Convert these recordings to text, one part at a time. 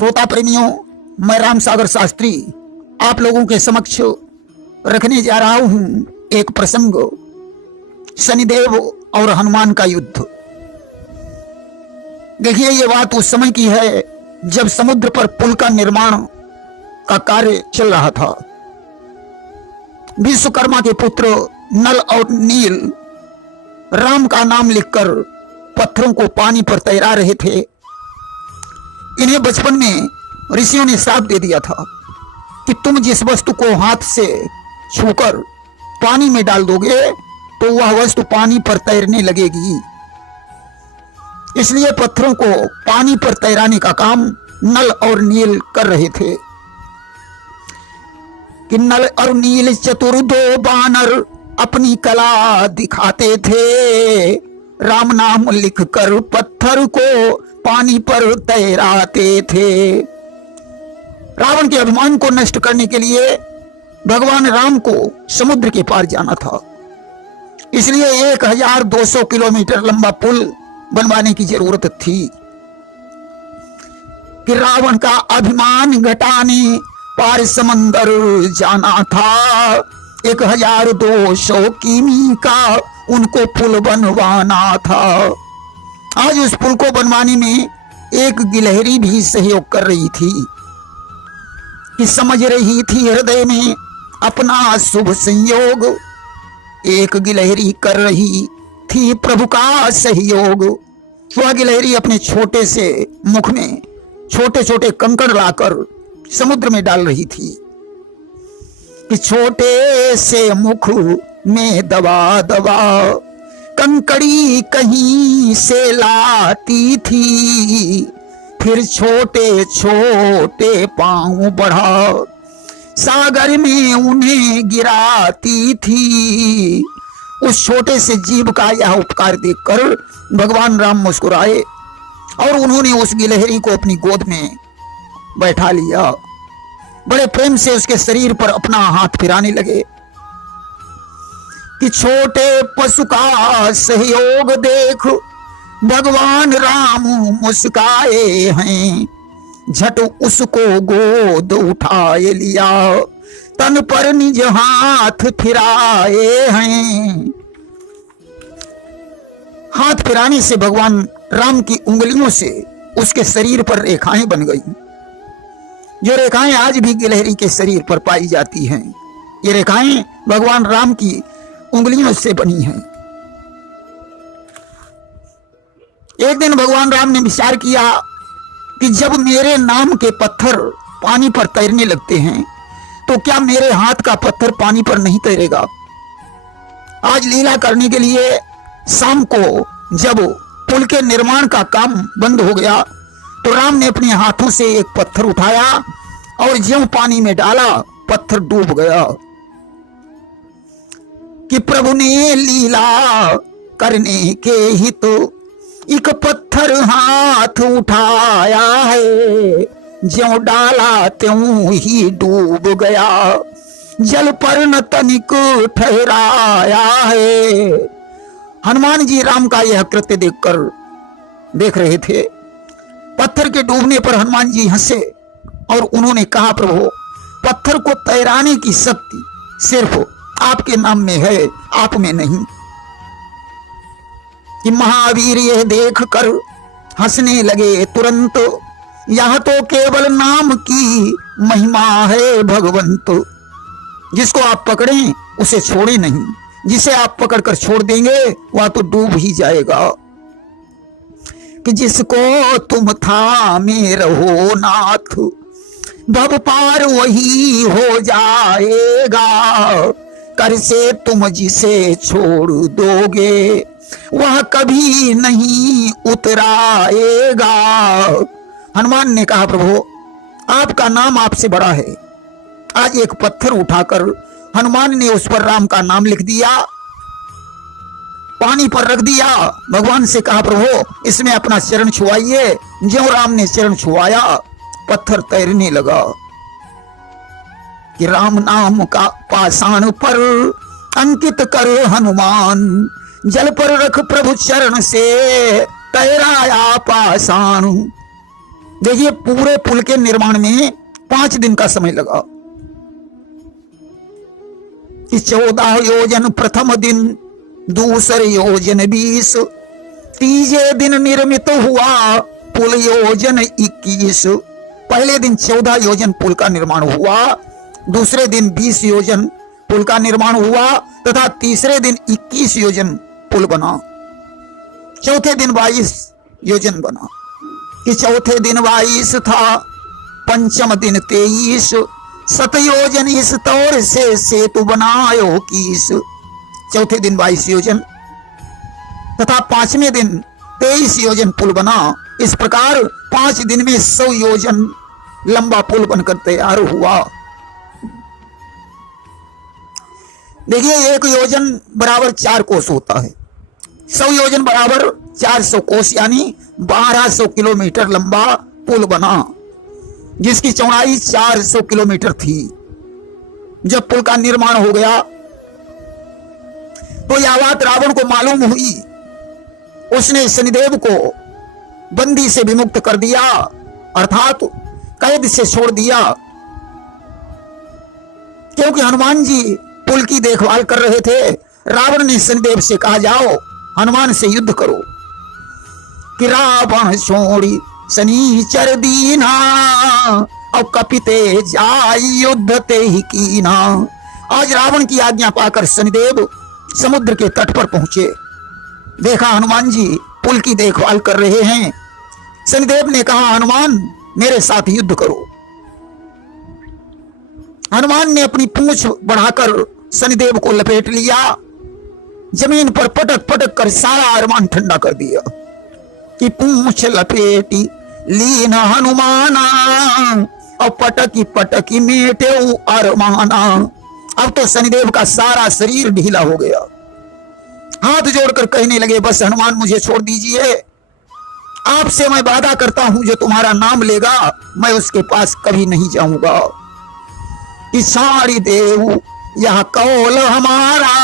श्रोता प्रेमियों, मैं राम सागर शास्त्री आप लोगों के समक्ष रखने जा रहा हूं एक प्रसंग, शनिदेव और हनुमान का युद्ध। देखिए, ये बात उस समय की है जब समुद्र पर पुल का निर्माण का कार्य चल रहा था। विश्वकर्मा के पुत्र नल और नील राम का नाम लिखकर पत्थरों को पानी पर तैरा रहे थे। इन्हें बचपन में ऋषियों ने श्राप दे दिया था कि तुम जिस वस्तु को हाथ से छूकर पानी में डाल दोगे तो वह वस्तु पानी पर तैरने लगेगी। इसलिए पत्थरों को पानी पर तैराने का काम नल और नील कर रहे थे कि नल और नील चतुर दो बानर अपनी कला दिखाते थे। राम नाम लिखकर पत्थर को पानी पर तैराते थे। रावण के अभिमान को नष्ट करने के लिए भगवान राम को समुद्र के पार जाना था। इसलिए 1200 किलोमीटर लंबा पुल बनवाने की जरूरत थी कि रावण का अभिमान घटाने पार समंदर जाना था। 1200 किमी का उनको पुल बनवाना था। आज उस पुल को बनवाने में एक गिलहरी भी सहयोग कर रही थी कि समझ रही थी हृदय में अपना शुभ संयोग। एक गिलहरी कर रही थी प्रभु का सहयोग। वह गिलहरी अपने छोटे से मुख में छोटे छोटे कंकड़ लाकर समुद्र में डाल रही थी कि छोटे से मुख में दबा दबा कंकड़ी कहीं से लाती थी। फिर छोटे छोटे पांव बढ़ा सागर में उन्हें गिराती थी। उस छोटे से जीव का यह उपकार देखकर भगवान राम मुस्कुराए और उन्होंने उस गिलहरी को अपनी गोद में बैठा लिया। बड़े प्रेम से उसके शरीर पर अपना हाथ फिराने लगे कि छोटे पशु का सहयोग देख भगवान राम मुस्काए हैं। झट उसको गोद उठाए लिया, तन पर निज हाथ फिराए हैं। हाथ फिराने से भगवान राम की उंगलियों से उसके शरीर पर रेखाएं बन गई, जो रेखाएं आज भी गिलहरी के शरीर पर पाई जाती हैं। ये रेखाएं भगवान राम की उंगलियों से बनी हैं। एक दिन भगवान राम ने विचार किया कि जब मेरे नाम के पत्थर पानी पर तैरने लगते हैं तो क्या मेरे हाथ का पत्थर पानी पर नहीं तैरेगा। आज लीला करने के लिए शाम को जब पुल के निर्माण का काम बंद हो गया तो राम ने अपने हाथों से एक पत्थर उठाया और ज्यों पानी में डाला पत्थर डूब गया कि प्रभु ने लीला करने के ही तो एक पत्थर हाथ उठाया है। ज्यों डाला त्यों ही डूब गया, जल पर न तनिक ठहराया है। हनुमान जी राम का यह कृत्य देख रहे थे। पत्थर के डूबने पर हनुमान जी हंसे और उन्होंने कहा, प्रभु पत्थर को तैराने की शक्ति सिर्फ आपके नाम में है, आप में नहीं। कि महावीर यह देख कर हंसने लगे तुरंत, यह तो केवल नाम की महिमा है भगवंत। जिसको आप पकड़ें उसे छोड़े नहीं, जिसे आप पकड़कर छोड़ देंगे वह तो डूब ही जाएगा। कि जिसको तुम थामे रहो नाथ, भव पार वही हो जाएगा। कर से तुम जिसे छोड़ दोगे वह कभी नहीं उतराएगा। हनुमान ने कहा, प्रभु आपका नाम आपसे बड़ा है। आज एक पत्थर उठाकर हनुमान ने उस पर राम का नाम लिख दिया, पानी पर रख दिया। भगवान से कहा, प्रभु इसमें अपना चरण छुआइए। ज्यों राम ने चरण छुआया पत्थर तैरने लगा। कि राम नाम का पाषाण पर अंकित कर हनुमान, जल पर रख प्रभु चरण से तैराया पाषाण। देखिए पूरे पुल के निर्माण में 5 दिन का समय लगा। कि 14 योजन प्रथम दिन, दूसरे योजन 20, तीसरे दिन निर्मित हुआ पुल योजन 21। पहले दिन 14 योजन पुल का निर्माण हुआ, दूसरे दिन 20 योजन पुल का निर्माण हुआ तथा तीसरे दिन 21 योजन पुल बना। चौथे दिन 22 योजन बना। कि चौथे दिन 22 था, पंचम दिन 23, 7 योजन इस तौर से सेतु बनायो 21। चौथे दिन 22 योजन तथा पांचवें दिन 23 योजन पुल बना। इस प्रकार 5 दिन में 100 योजन लंबा पुल बनकर तैयार हुआ। देखिए 1 योजन बराबर 4 कोस होता है। 100 योजन बराबर 400 कोस यानी 1200 किलोमीटर लंबा पुल बना, जिसकी चौड़ाई 400 किलोमीटर थी। जब पुल का निर्माण हो गया तो यह बात रावण को मालूम हुई। उसने शनिदेव को बंदी से विमुक्त कर दिया, अर्थात कैद से छोड़ दिया। क्योंकि हनुमान जी पुल की देखभाल कर रहे थे। रावण ने शनिदेव से कहा, जाओ हनुमान से युद्ध करो। कि रावण छोड़ी शनिचर दीना, अब कपिते जाय युद्ध ते ही कीना। आज रावण की आज्ञा पाकर शनिदेव समुद्र के तट पर पहुंचे। देखा हनुमान जी पुल की देखभाल कर रहे हैं। शनिदेव ने कहा, हनुमान मेरे साथ युद्ध करो। हनुमान ने अपनी पूंछ बढ़ाकर शनिदेव को लपेट लिया, जमीन पर पटक पटक कर सारा अरमान ठंडा कर दिया। कि पूंछ लपेटी लीन हनुमाना, और पटकी पटकी मेटे अरमाना। अब तो शनिदेव का सारा शरीर ढीला हो गया। हाथ जोड़कर कहने लगे, बस हनुमान मुझे छोड़ दीजिए। आपसे मैं वादा करता हूं जो तुम्हारा नाम लेगा मैं उसके पास कभी नहीं जाऊंगा। कि साड़ी देव यह कौल हमारा,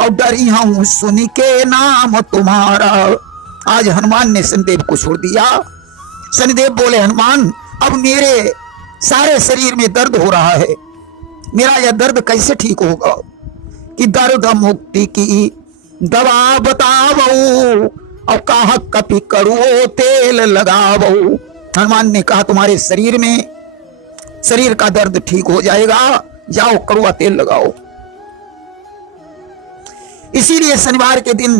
और डरी हूं सुन के नाम तुम्हारा। आज हनुमान ने शनिदेव को छोड़ दिया। शनिदेव बोले, हनुमान अब मेरे सारे शरीर में दर्द हो रहा है, मेरा यह दर्द कैसे ठीक होगा। कि दर्द मुक्ति की दवा बताओ, और कहा कपि करो तेल लगाओ। हनुमान ने कहा, तुम्हारे शरीर का दर्द ठीक हो जाएगा, जाओ कड़वा तेल लगाओ। इसीलिए शनिवार के दिन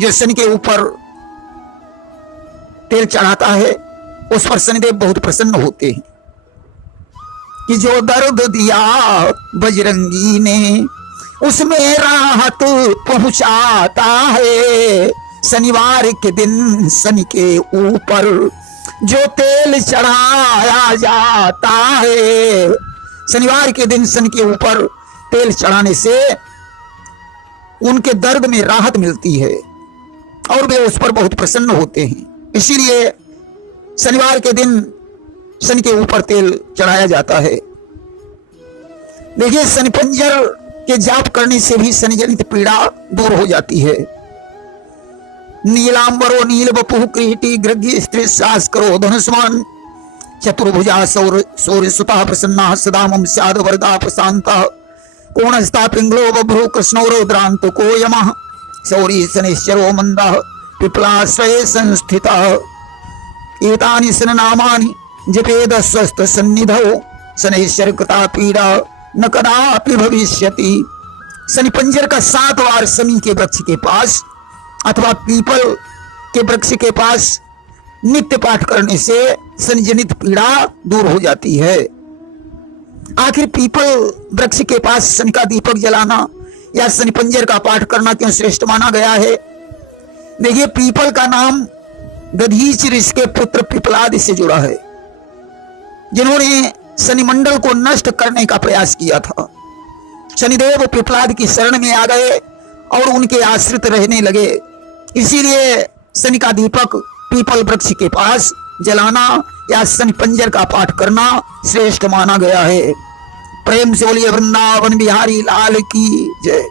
जो शनि के ऊपर तेल चढ़ाता है उस पर शनिदेव बहुत प्रसन्न होते हैं। कि जो दर्द दिया बजरंगी ने उसमें राहत पहुंचाता है। शनिवार के दिन शनि के ऊपर जो तेल चढ़ाया जाता है, शनिवार के दिन शनि के ऊपर तेल चढ़ाने से उनके दर्द में राहत मिलती है और वे उस पर बहुत प्रसन्न होते हैं। इसीलिए शनिवार के दिन शनि के ऊपर तेल चढ़ाया जाता है। देखिए शनि पंजर के जाप करने से भी शनि जनित पीड़ा दूर हो जाती है। नीलांबरो नील बपुः किरीटी गृग्गी स्त्री सास करो धनुष्मान, चतुर्भुजा सौर्य सुता प्रसन्ना सदा मम स्याद वरदा प्रशांता। कोणस्था पिंगलो बभ्रो कृष्णो रौद्रांत को यमः, शौरी शनिश्चरो मंदः पिपलाश्रये संस्थितः। एतानि शननामानि जपेद स्वस्थ सन्निधौ, शनैश्चर कृता पीड़ा न कदापि भविष्यति। शनि पंजर का 7 बार शमी के वृक्ष के पास अथवा पीपल के वृक्ष के पास नित्य पाठ करने से शनि जनित पीड़ा दूर हो जाती है। आखिर पीपल वृक्ष के पास शनि का दीपक जलाना या शनि पंजर का पाठ करना क्यों श्रेष्ठ माना गया है। देखिए पीपल का नाम दधीच ऋषि के पुत्र पिपलाद से जुड़ा है, जिन्होंने शनि मंडल को नष्ट करने का प्रयास किया था। शनिदेव पिपलाद की शरण में आ गए और उनके आश्रित रहने लगे। इसीलिए शनि का दीपक पीपल वृक्ष के पास जलाना या शनि पंजर का पाठ करना श्रेष्ठ माना गया है। प्रेम से बोलिए वृंदावन बिहारी लाल की जय।